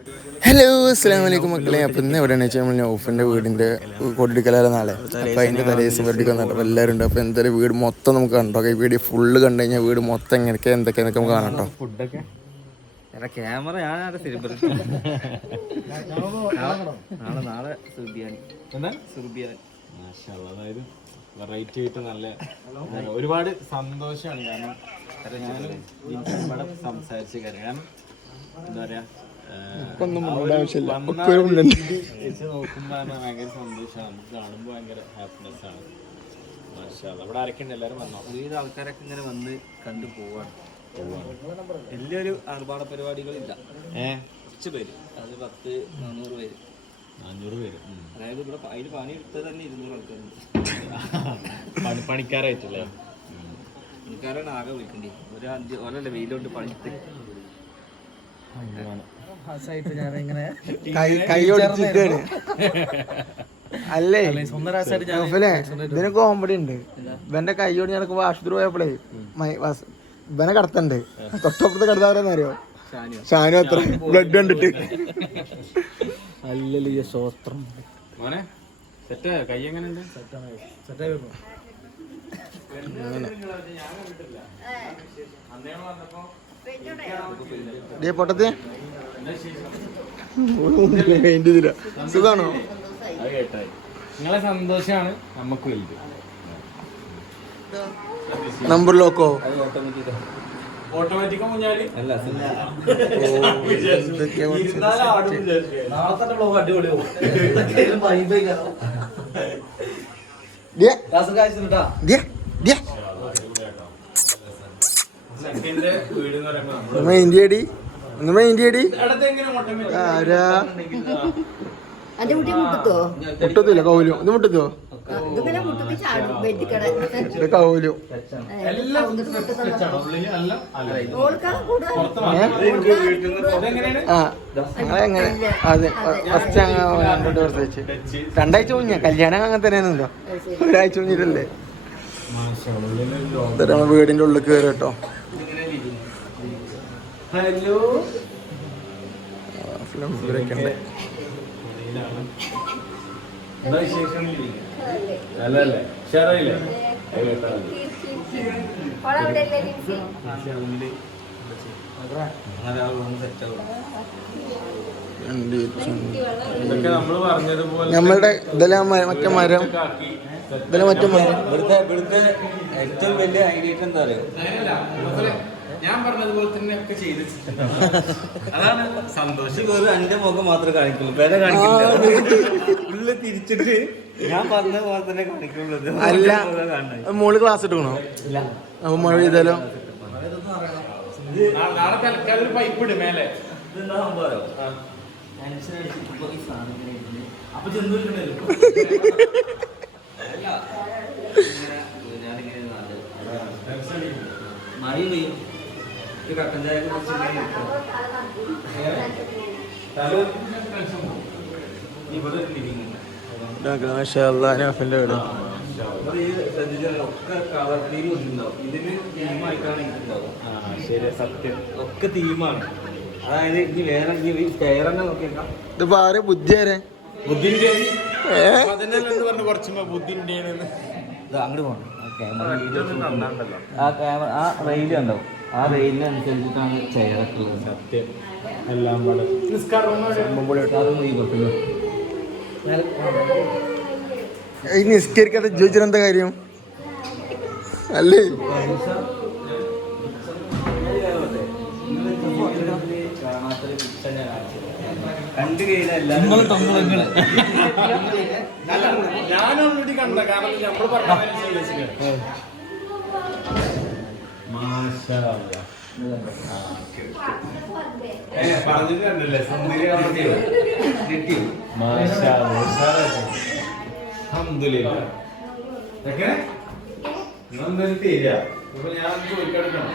Hello അസ്സലാമു അലൈക്കും മക്കളെ. അപ്പം ഇന്ന് എവിടെയാണെന്ന് വെച്ചാൽ നമ്മൾ നൗഫിൻ്റെ വീടിൻ്റെ കൊടിക്കലാല നാളെ. അപ്പോൾ അതിൻ്റെ തലേദിവസം വെടിക്കാൻ നടക്കും. അപ്പോൾ എല്ലാവരും ഉണ്ട്. അപ്പോൾ എന്തായാലും വീട് മൊത്തം നമുക്ക് കണ്ടോ. ഈ വീഡിയോ ഫുള്ള് കണ്ടു കഴിഞ്ഞാൽ വീട് മൊത്തം എങ്ങനെയൊക്കെ എന്തൊക്കെയാണെന്നൊക്കെ നമുക്ക് കാണാം കേട്ടോ. ഫുഡൊക്കെ ക്യാമറ നാളെ അതായത് വെറൈറ്റി ആയിട്ട് നല്ല ഒരുപാട് സന്തോഷമാണ്. കാരണം ഞാനും ഇവിടെ സംസാരിച്ച കാര്യം കാരണം എന്താ പറയാ വെച്ച് നോക്കുമ്പോ ഭയങ്കര സന്തോഷമാണ്. നമുക്ക് കാണുമ്പോൾ ഭയങ്കര ഹാപ്പിനെസ് ആണ്. ഇവിടെ ആരൊക്കെ ഉണ്ട്? എല്ലാവരും വന്നോ? ഒരുവിധ ആൾക്കാരൊക്കെ ഇങ്ങനെ വന്ന് കണ്ടു പോവാണ്. വലിയൊരു ആർഭാട പരിപാടികളില്ല. കുറച്ച് പേര്, അത് 10-400 പേര്. 400 പേര്. അതായത് ഇവിടെ അതിൽ പണിയെടുത്തത് തന്നെ 200 ആൾക്കാരുണ്ട്. പണിക്കാരായിട്ടല്ലേ? പണിക്കാരാണ് ആകെ വിളിക്കേണ്ടി. ഒരല്ലേ വെയിലോട്ട് പണിത്ത് അല്ലേ ഇതിന് കോമഡി ഉണ്ട്. ഇവന്റെ കൈയോട് ഞാനൊക്കെ ആശുപത്രി പോയപ്പോഴേ ഇവനെ കടത്തണ്ട്. തൊട്ടപ്പുറത്ത് കിടത്താവരെന്ന് അറിയോ? ഷാനു അത്ര ബ്ലഡ് കണ്ടിട്ട് അല്ലല്ലോ ശോസ്ത്രം. പൊട്ടത്തി സുഖാണോ? നിങ്ങളെ സന്തോഷാണ് നമുക്ക് വലുത്. നമ്പർ ലോക്കോ ഓട്ടോമാറ്റിക് അല്ല ഇന്ത്യടി ആരാ മുട്ടത്തില്ല കൗലും ഇത് മുട്ടത്തോ കൗലും എങ്ങനെ അതെ ഫസ്റ്റ് വെച്ച് 2 ആഴ്ച മുന്നേ കല്യാണം അങ്ങനെ തന്നെയാണല്ലോ. 1 ആഴ്ച മുന്നിട്ടല്ലേ വീടിന്റെ ഉള്ളിൽ കയറി കേട്ടോ. ഹലോ നമ്മളുടെ ഇതെല്ലാം മറ്റേ മരം ഇവിടുത്തെ ഏറ്റവും വലിയ ഹൈലൈറ്റ് എന്താ പറയുക? ഞാൻ പറഞ്ഞതുപോലെ തന്നെ ഒക്കെ ചെയ്ത് അതാണ് സന്തോഷം. എന്റെ മുഖം മാത്രമേ കാണിക്കുള്ളൂ, പേരെ കാണിക്കില്ല. ഉള്ളിൽ തിരിച്ചിട്ട് ഞാൻ പറഞ്ഞ പോലെ തന്നെ കാണിക്കുള്ളൂ. അല്ല മോള് ക്ലാസ് എടുക്കണോ? അപ്പൊ മഴ പെയ്താലോ? നാളെ തൽക്കാലം ഒരു പൈപ്പ് ഇടും മേലെ. അപ്പൊ ചെന്നിട്ടുണ്ടല്ലോ മഴ പെയ്യും. കട്ടൻ ചായ ഇവിടെ ലിവിംഗ് ഒക്കെ കളർ തീം ഒന്നുണ്ടാവും. ഇതിന് തീമായിട്ടാണ് ഇട്ടുണ്ടാവും. ശരി, സത്യം ഒക്കെ തീമാണ്. അതായത് ഇനി വേറെ പേരെന്നെ നോക്കിയേക്കാം. ഇതിപ്പോ ആരെ ബുദ്ധിയാരെ ബുദ്ധിന്റെ കുറച്ചുമ്പോ ബുദ്ധിന്റെ അങ്ങോട്ട് പോകണം. ആ ക്യാമറ ആ റെയിൽ ഉണ്ടാവും. ആ റെയിലിനനുസരിച്ചിട്ടാണ് ചെയറൊക്കെ ഉള്ളത്. സത്യം എല്ലാം ഈ നിസ്കരിക്കാത്ത ചോദിച്ചിട്ട് എന്താ കാര്യം അല്ലേ? കണ്ടു കഴിഞ്ഞാൽ ഞാൻ ഓൾറെഡി കണ്ട. കാരണം നമ്മൾ പറഞ്ഞിട്ടുണ്ടല്ലേ തരിക. ഇപ്പൊ ഞാൻ ചോദിക്കെടുക്കണം.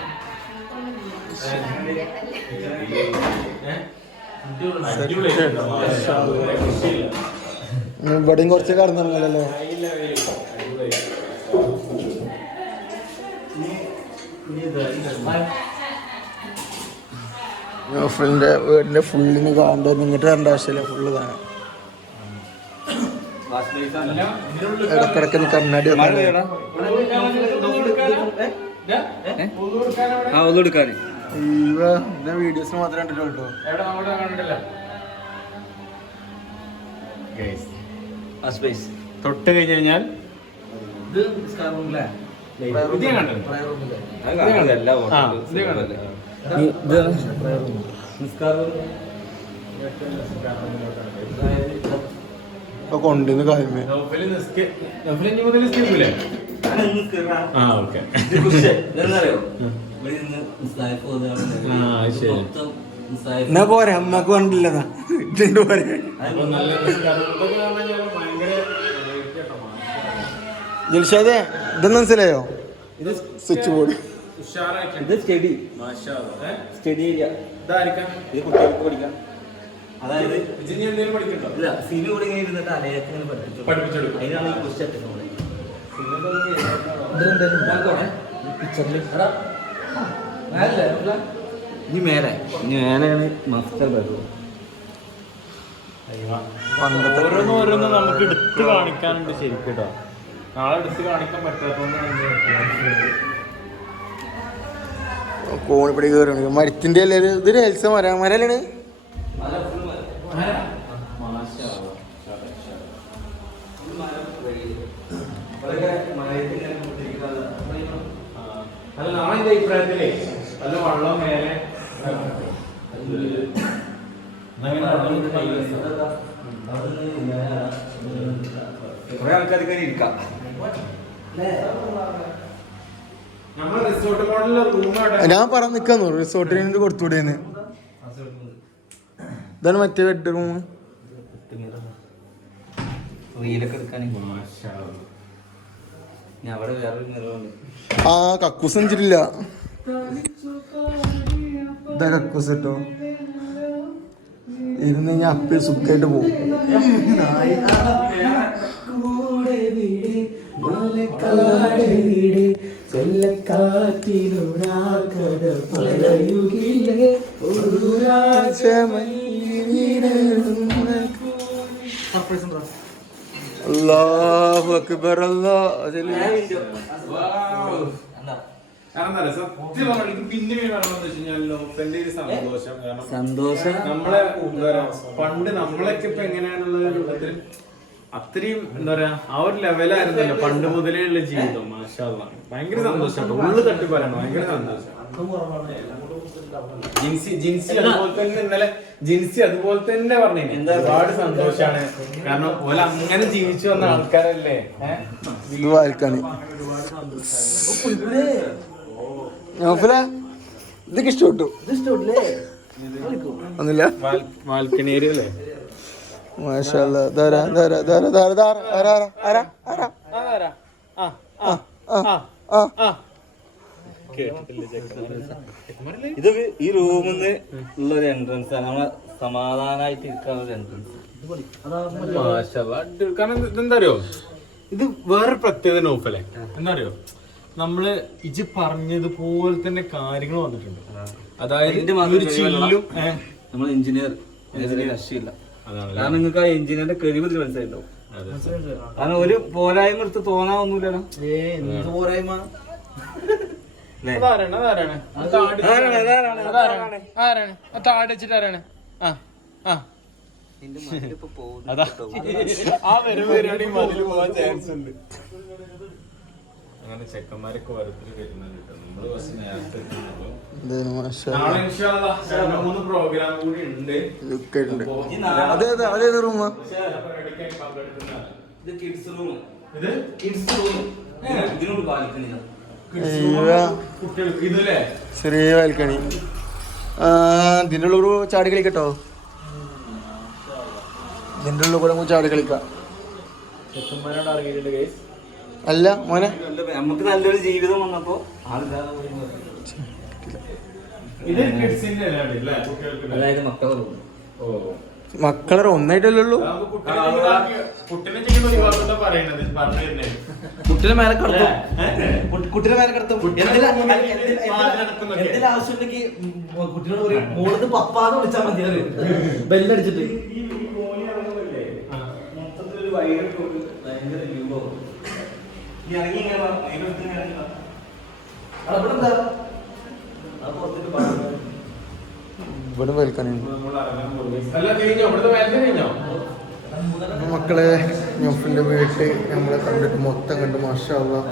ഇവിടെയും കുറച്ച് കടന്നല്ലോ. നൗഫലിന്റെ വീടിന്റെ ഫുള്ളിന് കാണണ്ട നിങ്ങട്ട് വരേണ്ട ആവശ്യമില്ല, ഫുള്ള് കാണാം. ഇടക്കിടക്ക് കണ്ണാടി വീഡിയോസ് മാത്രമേ കണ്ടിട്ടുള്ളൂ. തൊട്ട് കഴിഞ്ഞാൽ കൊണ്ടുവന്ന് കായ്മ എന്നാ പോരെ അമ്മക്ക് കൊണ്ടില്ലതാ പോരെ. ജിൽഷാദേ ഇതെന്ന് മനസ്സിലായോ? ഇത് സ്വിച്ച് ബോർഡ്, ഇത് സ്റ്റഡി ഏരിയ, ഇത് കുട്ടികൾക്ക് പഠിക്കാം. അതായത് സിമി കൂടെ ഇങ്ങനെ ഇരുന്നിട്ട് അലയത്തിന് പഠിപ്പിച്ചെടുക്കും. അതിനാണ് ഈ ക്വസ്റ്റ്യൻ ഇനി മേലെയാണ് മാസ്റ്റർ ബെഡ്റൂം. ഓരോന്നും നമുക്ക് എടുത്ത് കാണിക്കാനുണ്ട് ശരിക്കും കേട്ടോ. നാളെ എടുത്ത് കാണിക്കാൻ പറ്റാത്തോണ്ടാണ് കോണിപ്പടി കയറി മരത്തിന്റെ ഇത് രഹസ്യ മരലാണ്. നാളെ അഭിപ്രായത്തിലേ നല്ല വെള്ളം മേലെ കുറെ ആൾക്കാർക്ക് ഇരിക്കാം. ഞാൻ പറഞ്ഞ നിക്കാന്നു റിസോർട്ടിന് കൊടുത്തുവിടേന്ന്. ഇതാണ് മറ്റേ ബെഡ്റൂം. റീലൊക്കെ എടുക്കാനും അവിടെ വേറൊരു നിറവുണ്ട്. ആ കക്കൂസ് വെച്ചിട്ടില്ല. ഇതാ കക്കൂസ് കേട്ടോ. ഇരുന്ന് ഞാൻ അപ്പി സുഖമായിട്ട് പോകും. അല്ലാഹു അക്ബർ. സന്തോഷം നമ്മളെ പണ്ട് നമ്മളൊക്കെ ഇപ്പൊ എങ്ങനെയാണുള്ള രൂപത്തിൽ അത്രയും എന്താ പറയാ ആ ഒരു ലെവലായിരുന്നല്ലോ പണ്ട് മുതലേ ഉള്ള ജീവിതം. മാഷാ അല്ലാഹ് ഭയങ്കര സന്തോഷം. ഉള്ളു തട്ടി പറയണം, ഭയങ്കര സന്തോഷം. ജിൻസി അതുപോലെ തന്നെ ഇന്നലെ ജിൻസി അതുപോലെ തന്നെ പറഞ്ഞു ഒരുപാട് സന്തോഷാണ്. കാരണം ഓല അങ്ങനെ ജീവിച്ചു വന്ന ആൾക്കാരല്ലേ. ഇതൊക്കെ ഇഷ്ടപ്പെട്ടു. ഒന്നുമില്ല ബാൽക്കണി ഏരിയ അല്ലേ. മാഷാ അല്ലാഹ്. ഇത് ഈ റൂമിന്ന് ഉള്ള ഒരു എൻട്രൻസ് ആണ്. നമ്മളെ സമാധാനമായിട്ട് ഇരിക്കാനുള്ള ഒരു എൻട്രൻസ്. കാരണം ഇതെന്താ അറിയോ, ഇത് വേറൊരു പ്രത്യേകത നോക്കല്ലേ. എന്താ അറിയോ, നമ്മള് ഇജ് പറഞ്ഞതുപോലെ തന്നെ കാര്യങ്ങൾ വന്നിട്ടുണ്ട്. അതായത് ഒരു ചില്ലും നമ്മൾ എഞ്ചിനീയർ രക്ഷയില്ല. കാരണം നിങ്ങൾക്ക് ആ എഞ്ചിനീയറിന്റെ കഴിവ് മനസ്സിലായിട്ടുണ്ടാവും. കാരണം ഒരു പോരായ്മ എടുത്ത് തോന്നാവൊന്നുമില്ലല്ലോ. പോരായ്മ അങ്ങനെ ചെക്കന്മാരൊക്കെ വരത്തിൽ വരുന്നുണ്ട്. നമ്മള് കുറച്ച് നേരത്തെ 3 പ്രോഗ്രാം കൂടി ഉണ്ട്. അതേത് റൂമാ? ചെറിയ ബാൽക്കണി. ഇതിൻ്റെ ഉള്ളൊരു ചാടി കളിക്കട്ടോ. ഇതിൻ്റെ ഉള്ളിൽ കൂടെ ചാടി കളിക്കാം. ചെക്കന്മാരോട് അറിയിട്ടുണ്ട് ഗൈസ്. അല്ല മോനെ, നമുക്ക് നല്ലൊരു ജീവിതം വന്നപ്പോ ഇത് കിഡ്സിന്റെ അല്ലേ, അതായത് മക്കളെ മക്കളെ ഒന്നായിട്ടല്ലോ. കുട്ടിനെ മേലെ കിടത്തും. കുട്ടിനെ മേലെ കിടത്തും. എന്തെങ്കിലും ആവശ്യമുണ്ടെങ്കിൽ കുട്ടിനോട് പറയും മോളിന്ന് പപ്പാന്ന് വിളിച്ചാൽ മതി. ബെല്ലടിച്ചിട്ട് ഇവിടെ വലിക്കാനുണ്ട്. മക്കളെ ഞൊഫിന്റെ വീട്ട് നമ്മളെ കണ്ടിട്ട് മൊത്തം കണ്ട് മാഷാ അല്ലാഹ്.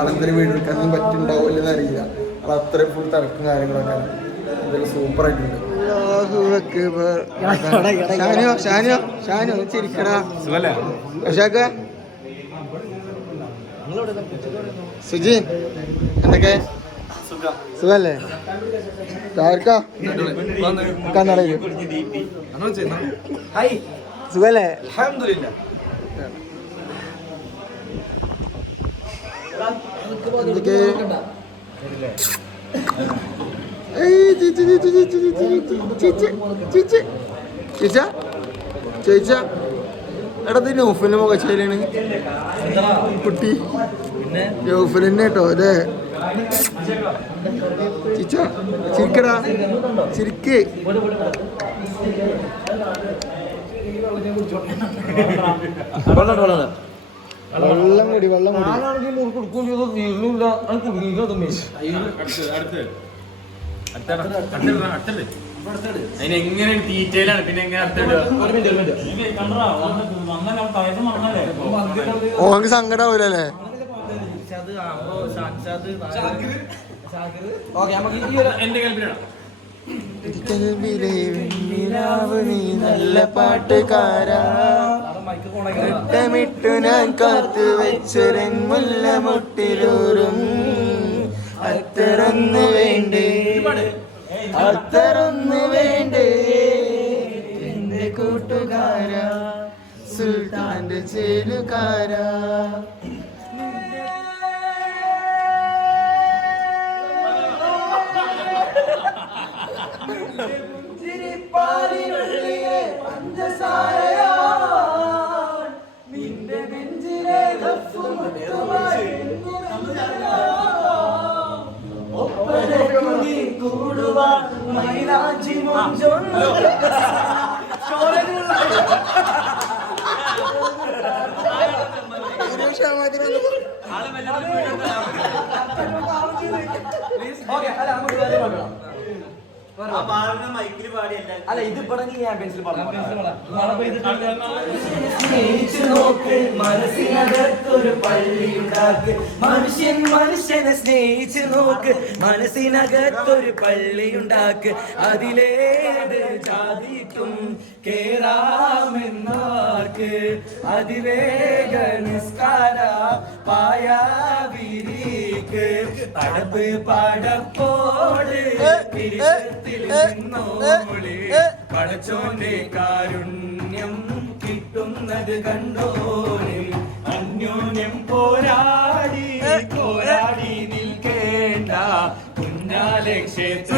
ആളെന്തൊരു വീട് എടുക്കാനൊന്നും പറ്റുണ്ടാവില്ലെന്ന് അറിയില്ല. അത് അത്രയും ഫുൾ തിരക്കും കാര്യങ്ങളൊക്കെ എന്തായാലും സൂപ്പർ ആയിട്ടുണ്ട്. ഷാനോ ചിരിക്കടാ. സുജി എന്തൊക്കെ സുഖല്ലേ? കന്നടയില് സുഖല്ലേ? എന്തൊക്കെ ചേച്ച എടാ നൗഫലിന്റെ മുഖച്ചേലാണ് കുട്ടി. നൗഫലിന്നെ കേട്ടോ അല്ലേ? ചിച്ച ചിരിക്കടാ ചിരിക്ക്. വെള്ളം കൂടി വെള്ളം എങ്ങനെ ഡീറ്റെയിലാണ് പിന്നെ എങ്ങനെ ഓക്ക് സങ്കടാവൂലേ? എന്റെ കൽപ്പിലാണ് നല്ല പാട്ടുകാരാ ിട്ടു ഞാൻ കാത്തു വെച്ചൊരൻ മുല്ല മുട്ടിലൂറും അത്തറന്ന് വേണ്ടേ അത്തറന്ന് വേണ്ടേ എന്റെ കൂട്ടുകാരാ സുൽത്താന്റെ ചേലുകാരാ. അല്ല ഇത് മനസ്സിനകത്തൊരു പള്ളിയുണ്ടാക്ക്. മനുഷ്യനെ സ്നേഹിച്ചു നോക്ക്. മനസ്സിനകത്തൊരു പള്ളിയുണ്ടാക്ക്. അതിലേത് ജാതിക്കും കേറാമെന്നാർക്ക്. അതിവേഗ നിസ്കാര പായാവിരിക്ക്. പടപ്പ് പടപ്പോട് തിരുത്തിൽ നിന്നോളി. പടച്ചോന്റെ കാരുണ്യം കിട്ടുന്നത് കണ്ടോളി. അന്യോന്യം പോരാടി പോരാടി നിൽക്കേണ്ട കുഞ്ഞാലെ ക്ഷേത്രം.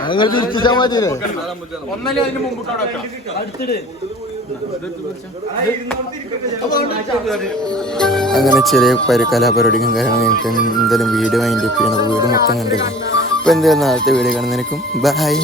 അങ്ങനെ തിരിച്ചാ മതിയല്ലേ? ഒന്നല്ലേ അതിന് മുമ്പ് അങ്ങനെ ചെറിയ കലാപരിപാടിക്കും കാര്യങ്ങളും എനിക്ക് എന്തായാലും വീഡിയോ വൈൻഡപ്പ് ചെയ്യണം. വീട് മൊത്തം കണ്ടില്ല. അപ്പോൾ എന്തായാലും നാളത്തെ വീഡിയോ കാണുന്നതിനും ബൈ.